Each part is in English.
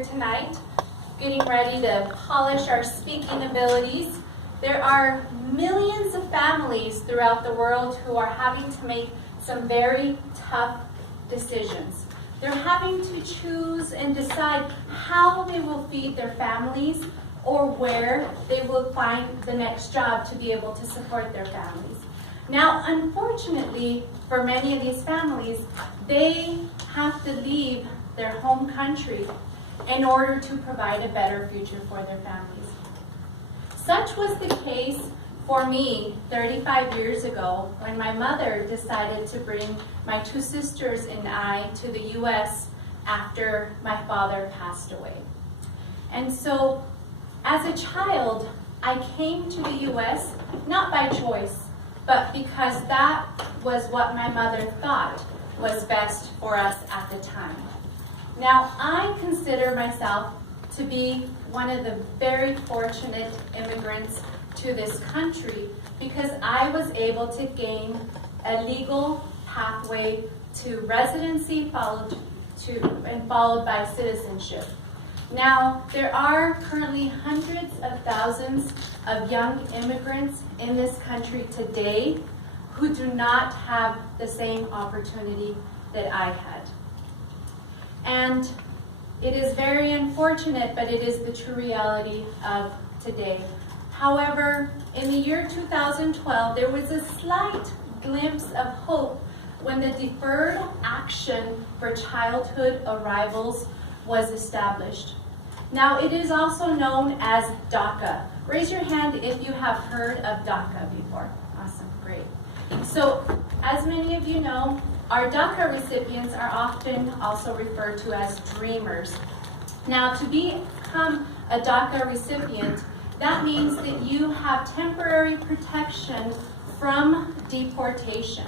here tonight, getting ready to polish our speaking abilities. There are millions of families throughout the world who are having to make some very tough decisions. They're having to choose and decide how they will feed their families or where they will find the next job to be able to support their families. Now, unfortunately, for many of these families, they have to leave their home country in order to provide a better future for their families. Such was the case for me 35 years ago when my mother decided to bring my two sisters and I to the U.S. after my father passed away. And so, as a child, I came to the U.S. not by choice, but because that was what my mother thought was best for us at the time. Now, I consider myself to be one of the very fortunate immigrants to this country because I was able to gain a legal pathway to residency followed by citizenship. Now, there are currently hundreds of thousands of young immigrants in this country today who do not have the same opportunity that I had. And it is very unfortunate, but it is the true reality of today. However, in the year 2012, there was a slight glimpse of hope when the Deferred Action for Childhood Arrivals was established. Now, it is also known as DACA. Raise your hand if you have heard of DACA before. Awesome, great. So, as many of you know, our DACA recipients are often also referred to as dreamers. Now, to become a DACA recipient, that means that you have temporary protection from deportation.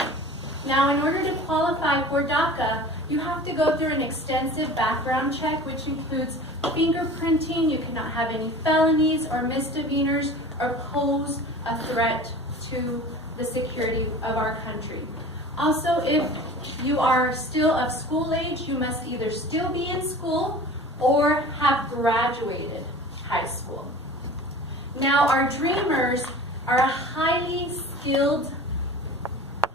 Now, in order to qualify for DACA, you have to go through an extensive background check, which includes fingerprinting. You cannot have any felonies or misdemeanors or pose a threat to the security of our country. Also, if you are still of school age, you must either still be in school or have graduated high school. Now, our dreamers are a highly skilled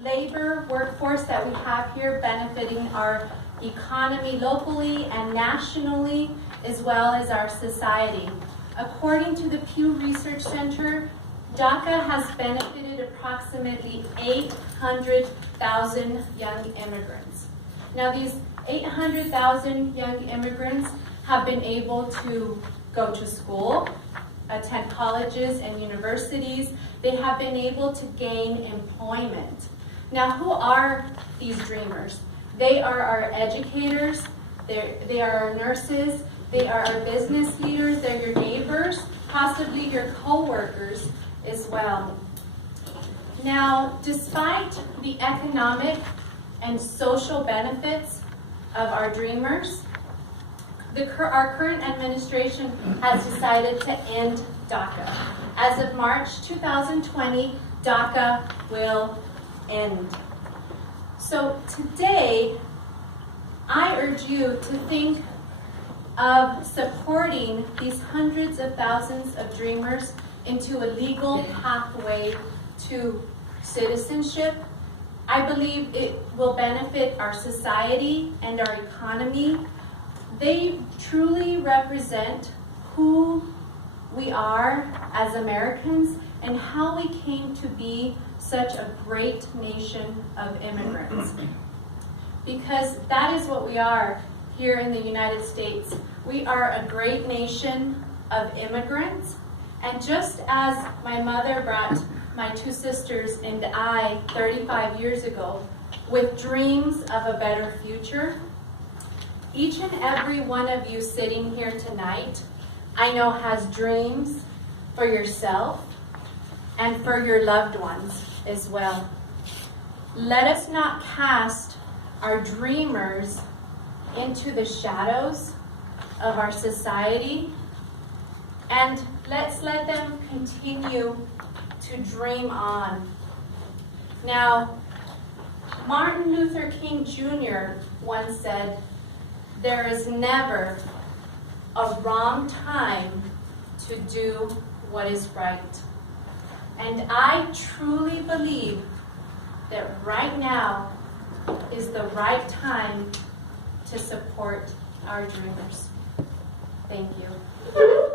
labor workforce that we have here benefiting our economy locally and nationally, as well as our society. According to the Pew Research Center, DACA has benefited approximately 800,000 young immigrants. Now, these 800,000 young immigrants have been able to go to school, attend colleges and universities. They have been able to gain employment. Now, who are these dreamers? They are our educators, they are our nurses, they are our business leaders, they're your neighbors, possibly your co-workers as well. Now, despite the economic and social benefits of our dreamers, our current administration has decided to end DACA. As of March 2020, DACA will end. So today, I urge you to think of supporting these hundreds of thousands of dreamers into a legal pathway to citizenship. I believe it will benefit our society and our economy. They truly represent who we are as Americans and how we came to be such a great nation of immigrants. Because that is what we are here in the United States. We are a great nation of immigrants. And just as my mother brought my two sisters and I 35 years ago with dreams of a better future, each and every one of you sitting here tonight, I know has dreams for yourself and for your loved ones as well. Let us not cast our dreamers into the shadows of our society, and let's let them continue to dream on. Now, Martin Luther King Jr. once said, "There is never a wrong time to do what is right. And I truly believe that right now is the right time to support our dreamers. Thank you.